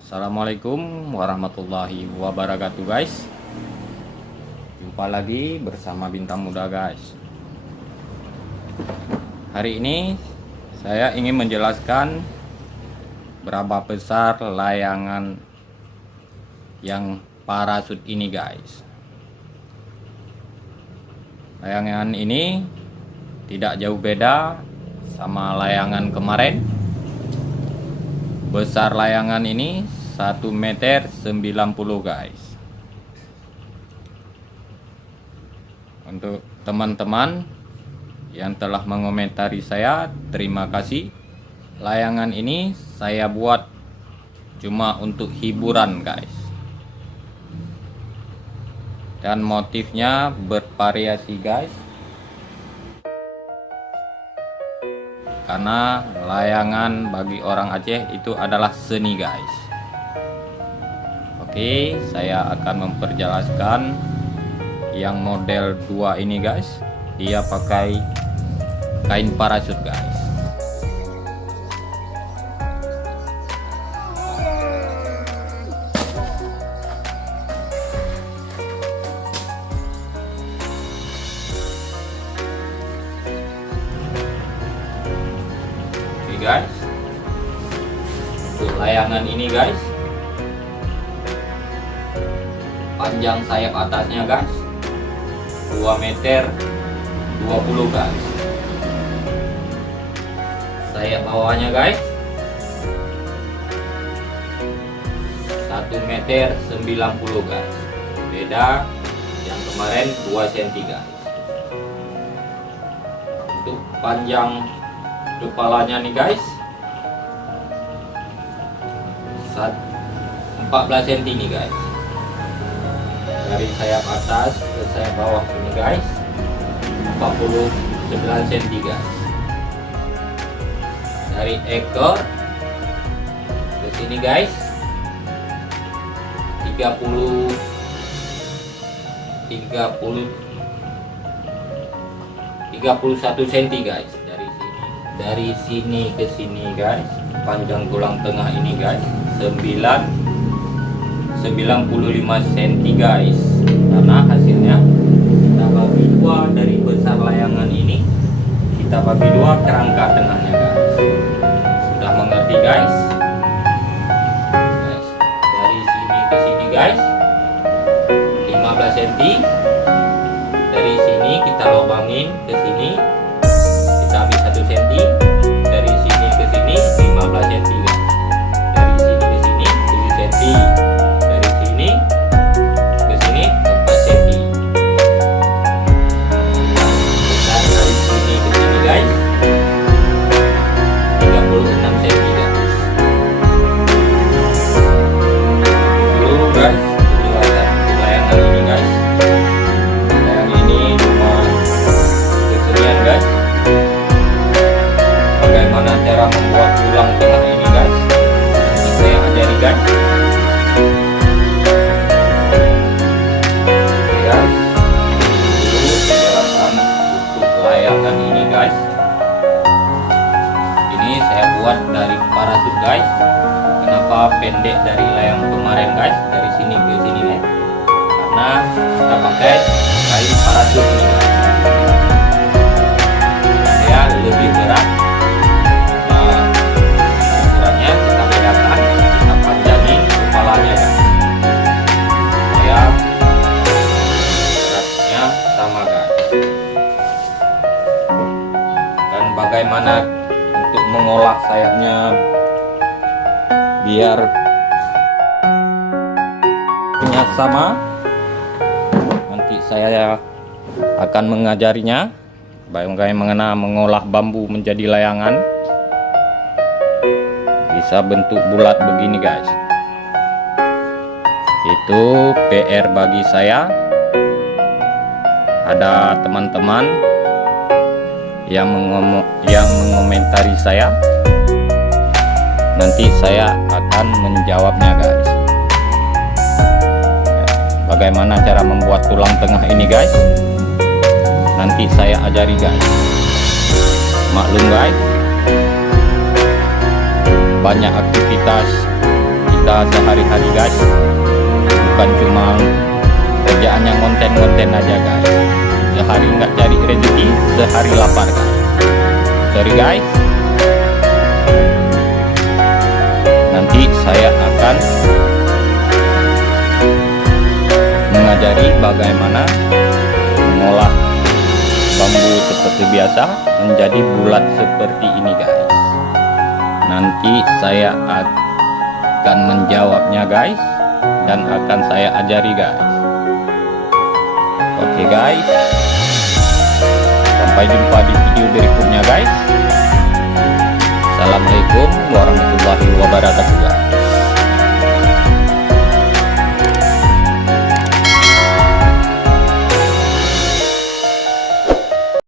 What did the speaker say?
Assalamualaikum warahmatullahi wabarakatuh guys. Jumpa lagi bersama Bintang Muda guys. Hari ini saya ingin menjelaskan berapa besar layangan yang parasut ini guys. Layangan ini tidak jauh beda sama layangan kemarin. Besar layangan ini 1,90 meter guys. Untuk teman-teman yang telah mengomentari saya, terima kasih. Layangan ini saya buat cuma untuk hiburan guys. Dan motifnya bervariasi guys. Karena layangan bagi orang Aceh itu adalah seni guys. Oke, saya akan memperjelaskan yang model 2 ini guys. Dia pakai kain parasut guys. Guys, untuk layangan ini guys, panjang sayap atasnya guys 2,20 meter guys. Sayap bawahnya guys 1,90 meter guys. Beda yang kemarin 2 cm guys. Untuk panjang kepalanya nih guys 14 cm nih guys. Dari sayap atas ke sayap bawah ini guys 49 cm guys. Dari ekor ke sini guys 31 cm guys. Dari sini ke sini guys, panjang tulang tengah ini guys 95 cm guys. Karena hasilnya kita bagi dua, dari besar layangan ini kita bagi dua kerangka tengahnya guys. Sudah mengerti guys? Dari sini ke sini guys 15 cm. Dari sini kita lubangin ke sini, kita ambil 1 cm. Dari sini ke sini 15 cm guys. Dari sini ke sini 7 cm. Dari sini ke sini 4 cm. Dan dari sini ke sini guys 36 cm guys. Dulu guys penjelasan layangan ini guys. Layangan ini cuma kesenian guys. Bagaimana cara membuat tulang tengah ini guys, nanti saya ajari guys. Oke guys, dulu penjelasan untuk layangan ini guys. Ini saya buat dari parasut guys. Kenapa pendek dari layang kemarin guys, dari sini ke sini nih? Karena kita pakai kain parasut ini guys. Dia lebih berat. Bagaimana untuk mengolah sayapnya biar punya sama, nanti saya akan mengajarinya bagaimana mengolah bambu menjadi layangan bisa bentuk bulat begini guys. Itu PR bagi saya. Ada teman-teman yang mengomentari saya, nanti saya akan menjawabnya guys. Bagaimana cara membuat tulang tengah ini guys, nanti saya ajari guys. Maklum guys, banyak aktivitas kita kita sehari-hari guys, bukan cuma kerjaannya konten-konten aja guys. Sehari nggak cari rezeki, sehari lapar guys. Sorry guys, nanti saya akan mengajari bagaimana mengolah bambu seperti biasa menjadi bulat seperti ini guys. Nanti saya akan menjawabnya guys, dan akan saya ajari guys. Oke guys, sampai jumpa di video berikutnya.